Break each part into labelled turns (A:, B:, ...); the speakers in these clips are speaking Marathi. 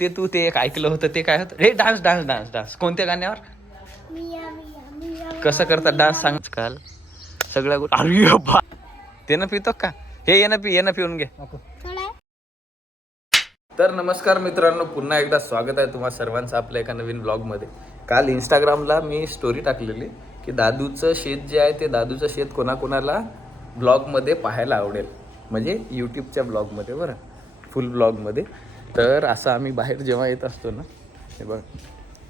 A: ते तू ते एक ऐकलं होतं ते काय होतं? रे डान्स डान्स डान्स डान्स. कोणत्या गाण्यावर? कसं करतात डान्स सांग. काल सगळ्या गो- अरे बा ते ना पितो का? हे ये ना पी ये ना पिऊन घे. तर नमस्कार मित्रांनो पुन्हा एकदा स्वागत आहे तुम्हा सर्वांचं आपल्या एका नवीन ब्लॉगमध्ये काल इंस्टाग्रामला मी स्टोरी टाकलेली की दादूचं शेत जे आहे ते दादूचं शेत कोणाकोणाला ब्लॉगमध्ये पाहायला आवडेल. म्हणजे यूट्यूबच्या ब्लॉगमध्ये बरं. फुल ब्लॉगमध्ये तर असं आम्ही बाहेर जेव्हा येत असतो ना हे बघ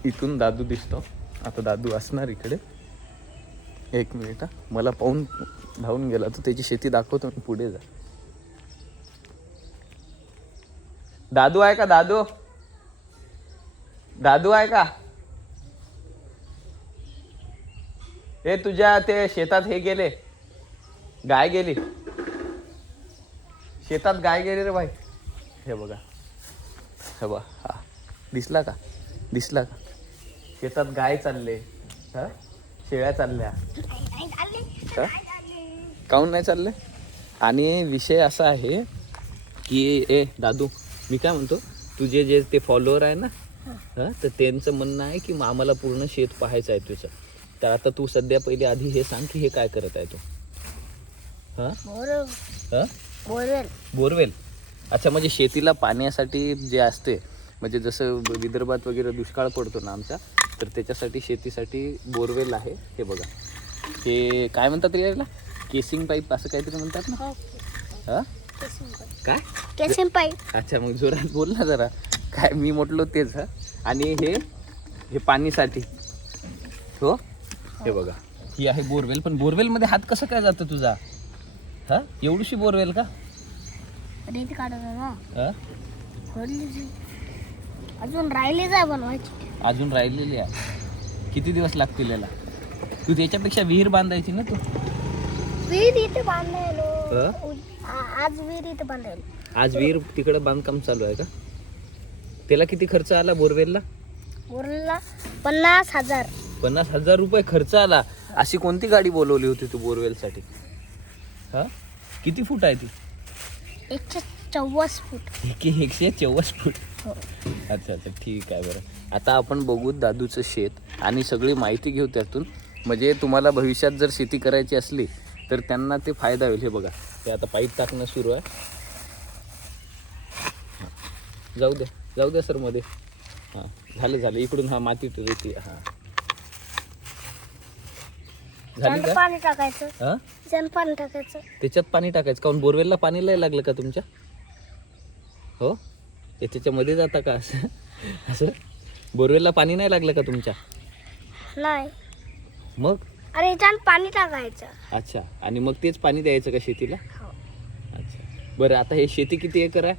A: इथून दादू दिसतो. आता दादू असणार इकडे. एक मिनिट मला पाहून धावून गेला तो त्याची शेती दाखवतो मी पुढे जा. दादू आहे का दादू? दादू आहे का? हे तुझ्या ते शेतात हे गेले. गाय गेली. शेतात गाय गेली रे भाई हे बघा. हे बघा हा. दिसला का? दिसला का? शेतात गाय चालले. हा? शेळ्या चालल्या. हा? काहून नाही चालले? आणि विषय असा आहे की ए दादू मी काय म्हणतो? तुझे जे ते फॉलोअर आहे ना हा तर त्यांचं म्हणणं आहे की आम्हाला पूर्ण शेत पाहायचं आहे तुझं. तर आता तू सध्या पहिले आधी हे सांग की हे काय करत आहे तू? हा?
B: बोरवेल.
A: हा?
B: बोरवेल.
A: बोरवेल. अच्छा म्हणजे शेतीला पाण्यासाठी जे असते म्हणजे जसं विदर्भात वगैरे दुष्काळ पडतो ना आमचा तर त्याच्यासाठी शेतीसाठी बोरवेल आहे हे बघा. हे काय म्हणतात याला? केसिंग पाईप असं काहीतरी म्हणतात ना? हा. काय?
B: Casing pipe.
A: अच्छा मग जोरात बोल ना जरा. काय मी म्हटलो तेच हा? आणि हे हे पाणीसाठी. हो हे. बघा. ही आहे बोरवेल पण बोरवेलमध्ये हात कसं काय जातं तुझा? हा? एवढीशी बोरवेल का?
B: रेती काढत ना
A: हा?
B: खोदलीच अजून राहिलीच आहे बनवायची.
A: अजून राहिलेली आहे. किती दिवस लागतील याला? तू त्याच्यापेक्षा विहीर बांधायची ना तू.
B: विहीर इथे बांधायलो? आ- आज विहीर इथे बांधायलो
A: आज विहीर तिकडं बांधकाम चालू आहे का? त्याला किती खर्च आला बोरवेलला?
B: बोरला पन्नास हजार.
A: पन्नास हजार रुपये खर्च आला. अशी कोणती गाडी बोलवली होती तू बोरवेलसाठी? हा? किती फूट आहे ती?
B: एकशे चव्वास फूट.
A: एक एकशे चौवस फूट.
B: हो.
A: अच्छा अच्छा ठीक आहे बरं. आता आपण बघू दादूचं शेत आणि सगळी माहिती घेऊ त्यातून. म्हणजे तुम्हाला भविष्यात जर शेती करायची असली तर त्यांना ते फायदा होईल. हे बघा ते आता पाईप टाकणं सुरू आहे. हां. जाऊ द्या जाऊ द्या सरमध्ये. हां. झालं झालं. इकडून हा माती रेती हां. झाली
B: त्यात
A: का?
B: पाणी टाकायचं.
A: हां?
B: पाणी टाकायचं.
A: त्याच्यात पाणी टाकायचं. काऊन बोरवेलला पाणी लय लागलं का तुमच्या? हो? ते त्याच्यामध्ये जाता का असं? असं? बोरवेलला पाणी नाही लागलं का तुमच्या?
B: नाही.
A: मग?
B: अरे पाणी टाकायचं.
A: अच्छा. आणि मग तेच पाणी द्यायचं का शेतीला?
B: हो.
A: अच्छा. बरं आता हे शेती किती एकर आहे?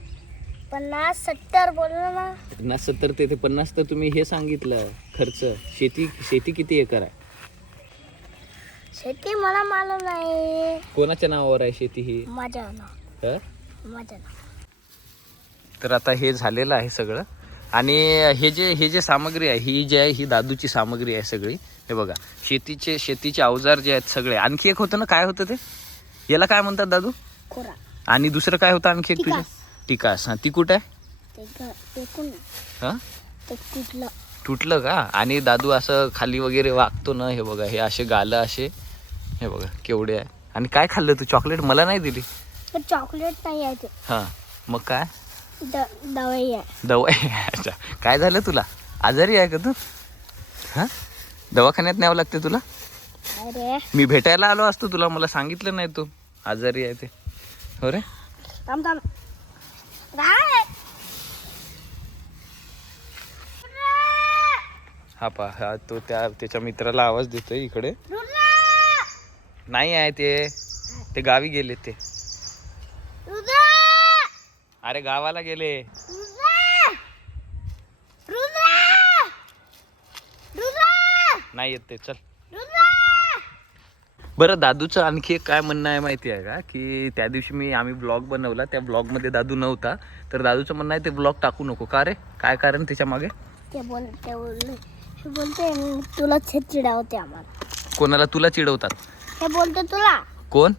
B: पन्नास सत्तर बोललो ना.
A: पन्नास सत्तर ते ते पन्नास तर तुम्ही हे सांगितलं. खर्च. शेती शेती किती एकर आहे?
B: शेती मला मालूम नाही.
A: कोणाच्या नावावर आहे शेती ही?
B: माझ्या नाव.
A: हं?
B: माझ्या नाव.
A: तर आता हे झालेलं आहे सगळं. आणि हे जे हे जे सामग्री आहे ही जी आहे ही दादूची सामग्री आहे सगळी. हे बघा शेतीचे शेतीचे अवजार जे आहेत सगळे. आणखी एक होतं ना काय होतं ते? याला काय म्हणतात दादू?
B: कोरा.
A: आणि दुसरं काय होतं आणखी एक तुझ्या?
B: टिकास.
A: टिकास. हां ती कुठं आहे?
B: ते ग- ते कोण
A: हां?
B: ते कुठलं?
A: तुटलं का? आणि दादू असं खाली वगैरे वागतो ना हे बघा हे असे गालं असे. हे बघा केवढे आहे. आणि काय खाल्लं तू? चॉकलेट मला नाही दिली?
B: चॉकलेट नाही आहे ते.
A: हां. मग काय?
B: द दवाई आहे.
A: दवाई अच्छा. काय झालं तुला? आजारी आहे का तू? हां? दवाखान्यात न्यावं लागते तुला?
B: अरे.
A: मी भेटायला आलो असतो तुला मला सांगितलं नाही तू. आजारी आहे ते. हो रे?
B: थांब थांब. काय
A: हा पा हा तो त्या त्याच्या मित्राला आवाज देतोय इकडे. नाही आहे ते. ते गावी गेले ते. अरे गावाला गेले. नाही येत ते चल. बरं दादूचं आणखी एक काय म्हणणं आहे माहिती आहे का? की त्या दिवशी मी आम्ही ब्लॉग बनवला. त्या ब्लॉगमध्ये दादू नव्हता. तर दादूचं म्हणणं आहे ते ब्लॉग टाकू नको. का रे? काय कारण त्याच्यामागे?
B: ते बोल ते बोलले बोलते तुला चिडावते आम्हाला.
A: कोणाला तुला चिडवतात?
B: हे बोलते तुला.
A: कोण?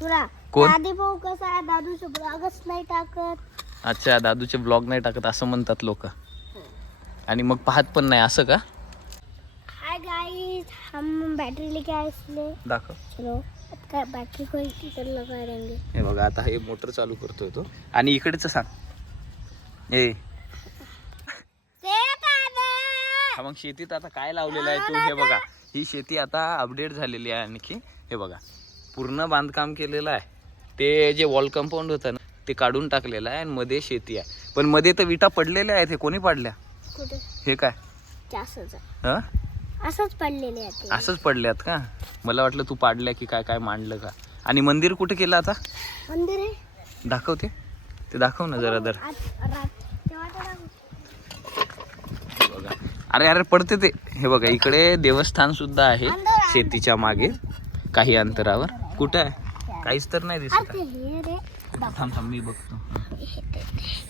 B: तुला.
A: कोण?
B: आधी भाऊ कसा आहे? दादूचे ब्लॉगच नाही टाकत.
A: अच्छा दादूचे ब्लॉग नाही टाकत असं म्हणतात लोक. आणि मग पाहत पण नाही असं का?
B: हाय गाइस हम बैटरी लेके आए इसलिए.
A: दाखव.
B: चलो अब का बैटरी को इधर लगा देंगे.
A: हे बघा आता हे मोटर चालू करतोय तो. आणि इकडेच सांग. ए. हा मग शेतीत आता काय लावलेलं आहे तू हे बघा. ही शेती आता अपडेट झालेली आहे आणखी. हे बघा पूर्ण बांधकाम केलेलं आहे. ते जे वॉल कंपाऊंड होतं ना ते काढून टाकलेलं आहे आणि मध्ये शेती आहे. पण मध्ये तर विटा पडलेल्या आहेत हे कोणी पाडल्या? हे काय? हं?
B: असंच पडलेले
A: असंच पडल्यात का? मला वाटलं तू पाडल्या की काय काय मांडलं का? आणि मंदिर कुठे केलं आता?
B: मंदिर
A: दाखवते. ते दाखव ना जरा दर
B: आज रात तेव्हा तर
A: बघा अरे अरे पडते ते. हे बघा इकडे देवस्थान सुद्धा आहे शेतीच्या मागे काही अंतरावर. कुठं आहे? काहीच तर नाही दिसत. थांब थांब मी बघतो.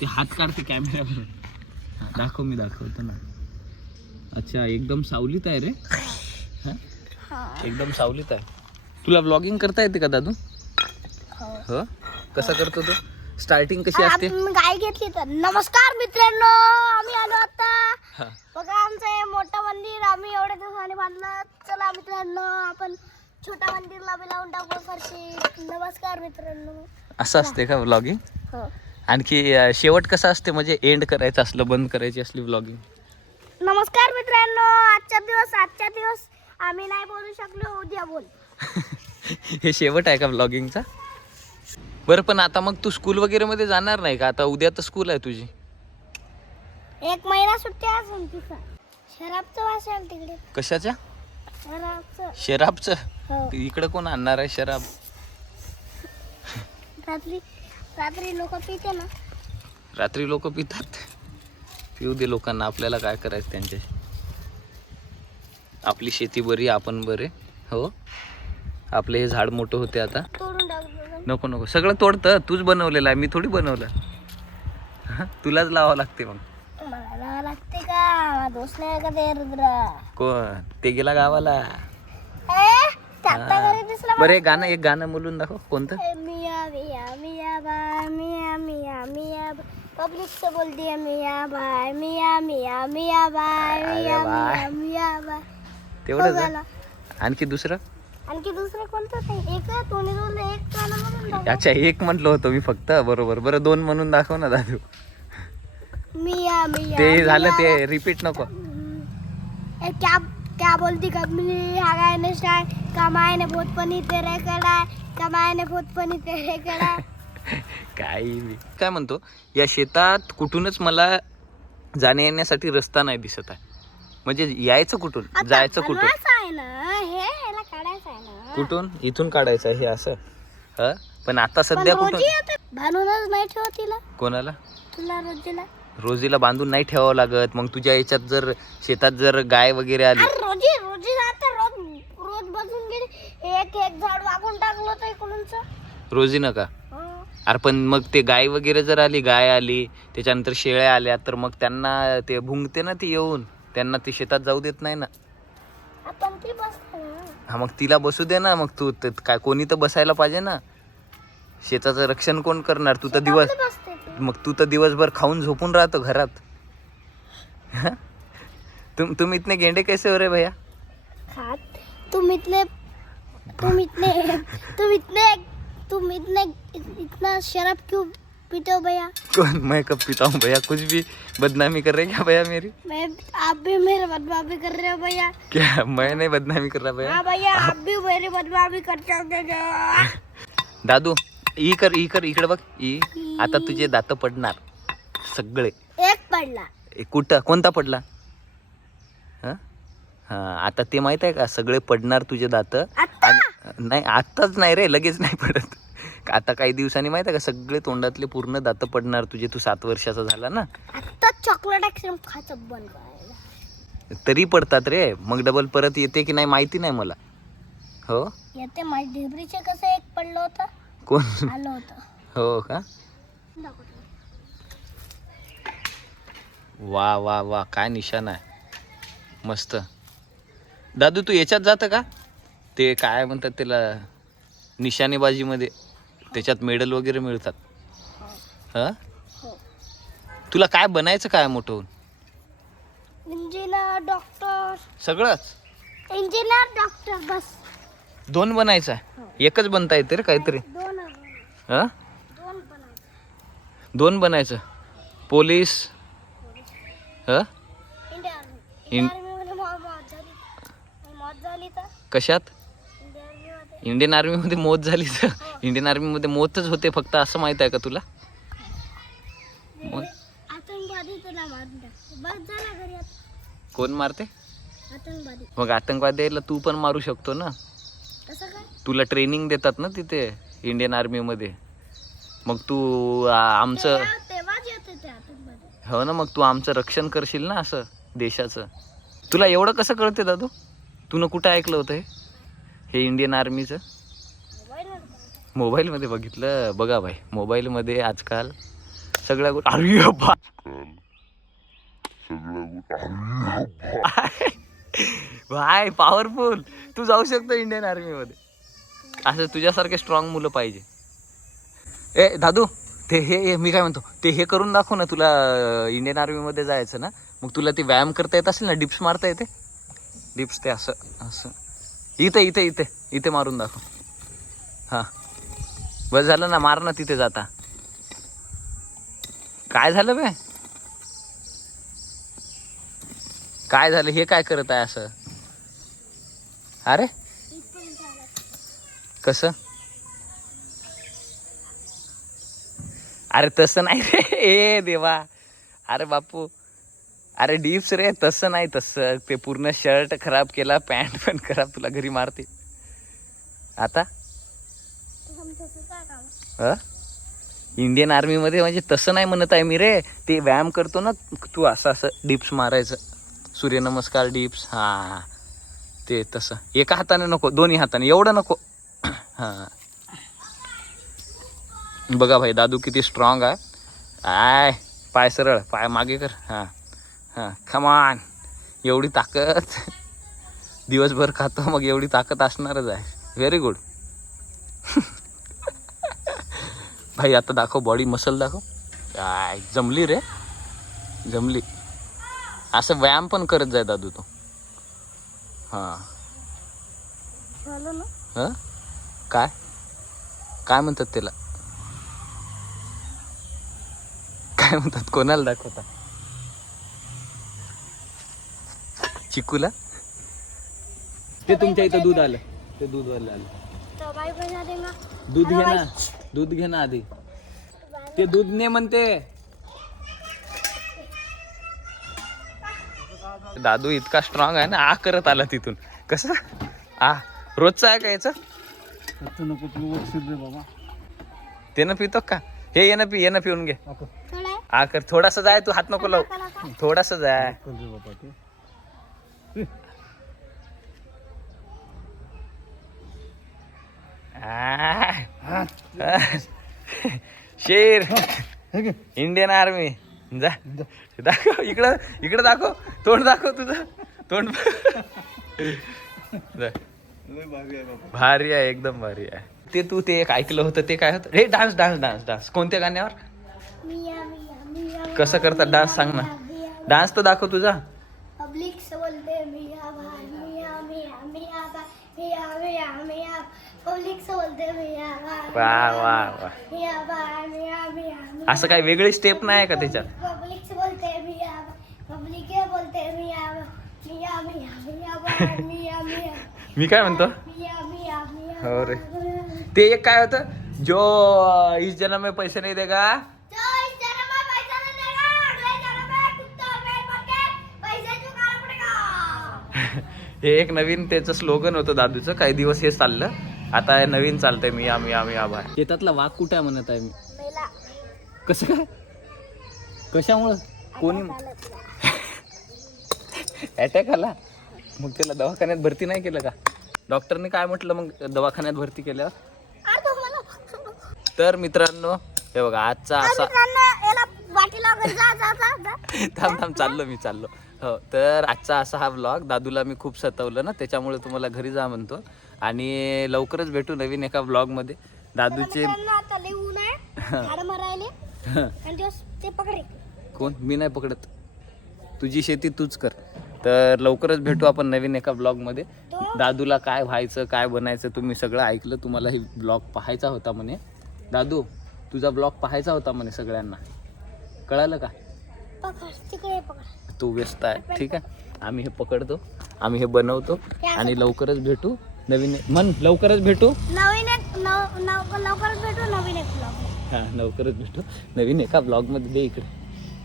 A: ते हात काढते कॅमेऱ्यावर दाखव मी दाखवतो ना. अच्छा एकदम सावलीत आहे रे. एकदम सावलीत आहे. तुला ब्लॉगिंग करता येते का दादू?
B: हो.
A: हो? कसा करतो तो? स्टार्टिंग कशी असते?
B: गाय घेतली तर. नमस्कार मित्रांनो आम्ही आलो आता. बघा आमचं हे मोठं मंदिर आम्ही एवढ्या दिवसाने बांधलं. चला मित्रांनो आपण छोट्या मंदिरला बी लावून टाकू फरशी नमस्कार मित्रांनो.
A: असं असते का ब्लॉगिंग
B: हो.
A: आणखी अं, शेवट कसा असते? म्हणजे एंड करायचं असलं बंद करायची असली ब्लॉगिंग
B: नमस्कार मित्रांनो. आजचा दिवस आजचा दिवस. आम्ही नाही बोलू शकलो उद्या बोल.
A: हे शेवट आहे का ब्लॉगिंगचा बरं पण आता मग तू स्कूल वगैरे मध्ये जाणार नाही का? आता उद्या तर स्कूल आहे तुझी.
B: एक महिना सुट्टी असून तिचा शराबचं वासेल तिकडे.
A: कशाच्या
B: शराबचं.
A: शराबचं?
B: हो.
A: इकडं कोण आणणार आहे शराब?
B: रात्री रात्री लोक पिते ना.
A: रात्री लोक पितात. पिऊ दे लोकांना आपल्याला काय करायचं त्यांच्याशी? आपली शेती बरी आपण बरे. हो? आपले हे झाड मोठं होते आता.
B: तोडून टाकतो
A: नको नको. सगळं तोडतं. तूच बनवलेलं आहे. मी थोडी बनवलं. हं? तुलाच लावावं लागते मग.
B: का ते रुद्र?
A: कोण? ते गेला गावाला. बरं एक गाणं एक गाणं बोलून दाखव. कोणतं?
B: मिया मिया मिया बाय मिया मिया मिया पब्लिक से मिया बाय मिया मिया मिया बाय
A: अरे
B: मिया
A: वाह.
B: मिया मिया बाय.
A: तेवढंच
B: हो? गाणं.
A: आणखी दुसरं?
B: आणखी दुसरं कोणतं? नाही एक आहे, तोंडी एक म्हणून.
A: अच्छा एक म्हटलं होतं मी फक्त. बरोबर. बरं दोन म्हणून दाखव ना दादू.
B: मिया मिया
A: ते झालं ते रिपीट नको.
B: ए, क्या क्या बोलती कमली हा गायने स्टाय कमायने भूत पनी तेरे कडाय कमायने भूत पनी तेरे कडाय
A: काही बी. काय म्हणतो या शेतात कुठूनच मला जाण्या येण्यासाठी रस्ता नाही दिसत आहे. म्हणजे यायचं कुठून? जायचं कुठून?
B: बनवायचं आहे ना हे याला काढायचं आहे ना.
A: कुठून? इथून काढायचं हे असं. ह? पण आता
B: पण
A: सध्या कुठून?
B: रोजी येते भांडूनच नाही ठेवत तिला.
A: कोणाला?
B: तुला रोजीला?
A: रोजीला बांधून नाही ठेवावं लागत. मग तुझ्या याच्यात जर शेतात जर गाय वगैरे आली.
B: अरे रोजी रोजी जाते रोज रोज बसून गेली. एक एक झाड वागून टाकलं तर इकडूनच.
A: रोजी नका अरे पण मग ते गाय वगैरे जर आली गाय आली त्याच्यानंतर शेळ्या आल्या तर मग त्यांना ते भुंगते ना ती येऊन. त्यांना ती शेतात जाऊ देत नाही ना.
B: आपण ती बसतो ना.
A: हा मग तिला बसू दे ना. मग तू त- काय कोणी तर बसायला पाहिजे ना. शेताचं रक्षण कोण करणार? तू तर दिवस
B: शेतामध्ये बसते.
A: मग तू तर दिवसभर खाऊन झोपून राहतो घरात. हं? तुम तुम इतने गेंडे कैसे हो रे भैया?
B: खात? तुम इतने तुम इतने तुम इतने तुम इतने इतना शराब क्यों पीते हो भैया?
A: कौन? मैं कब पीता हूँ भैया? कुछ भी बदनामी कर रहे क्या भैया मेरी?
B: मैं आप भी मेरे बदमाशी कर रहे हो भैया।
A: क्या? मैं नहीं बदनामी कर रहा भैया?
B: हाँ भैया आप भी मेरी बदमाशी करते हो
A: दादू ई कर ई कर इकडे बघ ई. आता तुझे दात पडणार सगळे.
B: एक पडला.
A: ए, कुठं? कोणता पडला? हं? हा आता ते माहीत आहे का? सगळे पडणार तुझे दात. आणि नाही आत्ताच नाही रे लगेच नाही पडत. आता काही दिवसांनी माहीत आहे का? सगळे तोंडातले पूर्ण दात पडणार तुझे तू सात वर्षाचा झाला ना?
B: आता चॉकलेट आईस्क्रीम खायचं बंद करायला.
A: तरी पडतात रे. मग डबल परत येते की नाही माहिती नाही मला. हो?
B: येते माझ्या ढेबरीचे कसं एक पडलं होतं?
A: कोण? हो का. वा वा वा काय निशाण आहे. मस्त. दादू तू याच्यात जातं का? ते काय म्हणतात त्याला निशाणेबाजीमध्ये. त्याच्यात मेडल वगैरे मिळतात. हा?
B: हो
A: तुला काय बनायचं काय मोठं?
B: इंजिनियर डॉक्टर
A: सगळंच?
B: इंजिनियर डॉक्टर बस.
A: दोन बनायचं आहे? एकच बनता येते रे काहीतरी?
B: दोन
A: हा?
B: दोन बनायचे.
A: पोलीस? ह? इन- कशात? इंडियन आर्मीमध्ये मोत झाली तर? इंडियन आर्मीमध्ये मोतच होते फक्त असं माहीत आहे का तुला? कोण मारते?
B: आतंकवादी.
A: मग आतंकवाद्याला तू पण मारू शकतो ना? तुला ट्रेनिंग देतात ना तिथे इंडियन आर्मीमध्ये मग तू आमचं हो ना मग तू आमचं रक्षण करशील ना असं देशाचं. तुला एवढं कसं कळते दादू? तू कुठं ऐकलं होतं हे? हे इंडियन आर्मीचं. मोबाईलमध्ये बघितलं? बघा भाई मोबाईलमध्ये आजकाल सगळ्या गोष्टी अरे बा भाय पॉवरफुल तू जाऊ शकतो इंडियन आर्मीमध्ये असं तुझ्यासारखे स्ट्रॉंग मुलं पाहिजे. ए दादू ते हे मी काय म्हणतो ते हे करून दाखव ना तुला इंडियन आर्मीमध्ये जायचं ना. मग तुला ते व्यायाम करता येत असेल ना डिप्स मारता येते? डिप्स ते असं असं. इथे इथे इथे इथे मारून दाखव. हां. बस झालं ना मार ना तिथे जाता. काय झालं बे? काय झालं? हे काय करत आहे असं? अरे? कसं अरे तसं नाही रे. ए देवा. अरे बापू. अरे डीप्स रे. तसं नाही तसं. ते पूर्ण शर्ट खराब केला पॅन्ट पण खराब तुला घरी मारते. आता?
B: ह समजतोस काय
A: इंडियन आर्मीमध्ये म्हणजे तसं नाही म्हणत आहे मी रे. ते व्यायाम करतो ना तू असं असं डिप्स मारायचं. सूर्यनमस्कार डिप्स हां. ते तसं. एका हाताने नको दोन्ही हाताने. एवढं नको. हां. बघा भाई दादू किती स्ट्रॉंग आहे. आय पाय सरळ पाय मागे कर. हां हां. खमान एवढी ताकद. दिवसभर खातो मग एवढी ताकद असणारच आहे. व्हेरी गुड भाई आता दाखव बॉडी मसल दाखव. काय जमली रे. जमली. असं व्यायाम पण करत जाय दादू तो. हां. हं? काय? काय म्हणतात त्याला? काय म्हणतात? कोणाला दाखवता? चिकूला? ते तुमच्या इथं दूध आलं. ते दूध आलं. आलं
B: तर बाई पैसा देगा
A: दूध घे ना. दूध घे ना आधी. ते दूध ने म्हणते. दादू इतका स्ट्रॉंग आहे ना आ करत आला तिथून. कसं? आ रोजचा आहे का याचं?
C: नको तू ओळखशील रे बाबा.
A: त्यानं पितो का? हे येणं पी येणं पिऊन घे.
B: थोडं? आहे.
A: आ कर. थोडासा जाय तू हात नको लाव? थोडासा जाय.
C: कर रे बाबा ते.
A: आ. शेर.
C: हे घे.
A: Indian army. जा. दाखव इकडं इकडं दाखव. तोंड दाखव तुझं. तोंड. जा.
C: भारी आहे
A: एकदम भारी आहे. ते तू ते एक ऐकलं होतं ते काय होतं? रे डान्स डान्स डान्स डान्स कोणत्या गाण्यावर? कसं करतात? डान्स सांग ना. डान्स तर दाखव तुझा.
B: पब्लिक बोलते
A: वा वा वा. असं काही वेगळी स्टेप नाही का त्याच्यात? मी काय म्हणतो?
B: मिया मिया मिया
A: हो रे. ते एक काय होतं? जो इस जन्म में पैसे नहीं देगा हे एक नवीन त्याचं स्लोगन होतं दादूचं काही दिवस हे चाललं आता हे नवीन चालतंय मी आम्ही आम्ही आभार शेतातला वाघ कुठे आहे म्हणत आहे? मी कसं काय? कशामुळं? कोणी अटॅक आला. मग त्याला दवाखान्यात भरती नाही केलं का? डॉक्टरने काय म्हटलं मग दवाखान्यात भरती केल्यावर? तर मित्रांनो हे बघा आजचा असा थांब थांब चाललो मी चाललो. हो तर आजचा असा हा ब्लॉग दादूला मी खूप सतवलं ना त्याच्यामुळे तुम्हाला घरी जा म्हणतो. आणि लवकरच भेटू नवीन एका ब्लॉगमध्ये दादूचे कोण? मी नाही पकडत. तुझी शेती तूच कर. तर लवकरच भेटू आपण नवीन एका ब्लॉगमध्ये. दादूला काय व्हायचं काय बनायचं तुम्ही सगळं ऐकलं तुम्हाला हे ब्लॉग पाहायचा होता म्हणे. दादू तुझा ब्लॉग पाहायचा होता म्हणे सगळ्यांना. कळालं का? तू व्यस्त आहे. ठीक आहे. आम्ही हे पकडतो आम्ही हे बनवतो आणि लवकरच भेटू नवीन. म्हण लवकरच भेटू?
B: नवीन लवकरच भेटू नवीन एक ब्लॉग
A: हां लवकरच भेटू नवीन एका ब्लॉगमध्ये दे इकडे.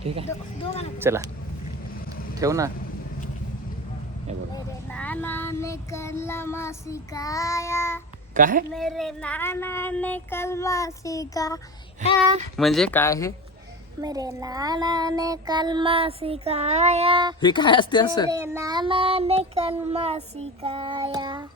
A: ठीक आहे. चला. ठेव ना.
B: मेरे नाना ने कलमा सिखाया।
A: काय?
B: मेरे नाना ने कलमा सिखाया।
A: म्हणजे काय हे?
B: मेरे नाना ने कलमा सिखाया।
A: हे काय असते असं?
B: मेरे नाना ने कलमा सिखाया।